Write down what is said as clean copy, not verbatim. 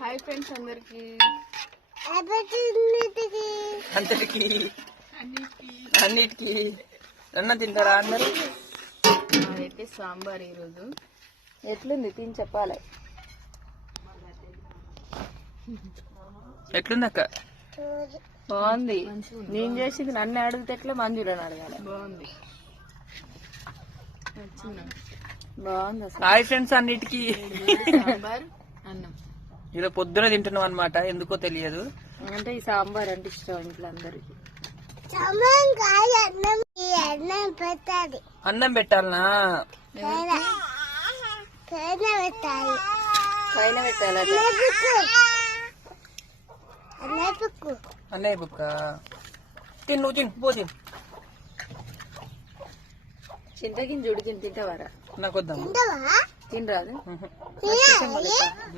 Hi friends అందరికి అందరికి అన్నిటికి అన్నం తింటారా అందరు? అయితే సాంబార్ ఈరోజు ఎట్లుంది తిని చెప్పాలి. ఎట్లుంది అక్క? బాగుంది. నేను చేసింది నన్ను అడిగితే ఎట్లా మంజులని అడగాలి. బాగుంది. బాగుంది అసలు. హాయ్ ఫ్రెండ్స్ అన్నిటికి సాంబార్ అన్నం ఇలా పొద్దున తింటున్నాం అనమాట. ఎందుకో తెలియదు, అంటే ఈ సాంబార్ అంటే ఇష్టం ఇంట్లో అందరికి. అన్నం పెట్టాలనా? పైన పెట్టాలి. అన్నయ్య బుక్క తిను, నువ్వు తిను, పో తిను. చింతకింది ఉడికింది తింటావారా? నాకు వద్దాం. తినరాదు.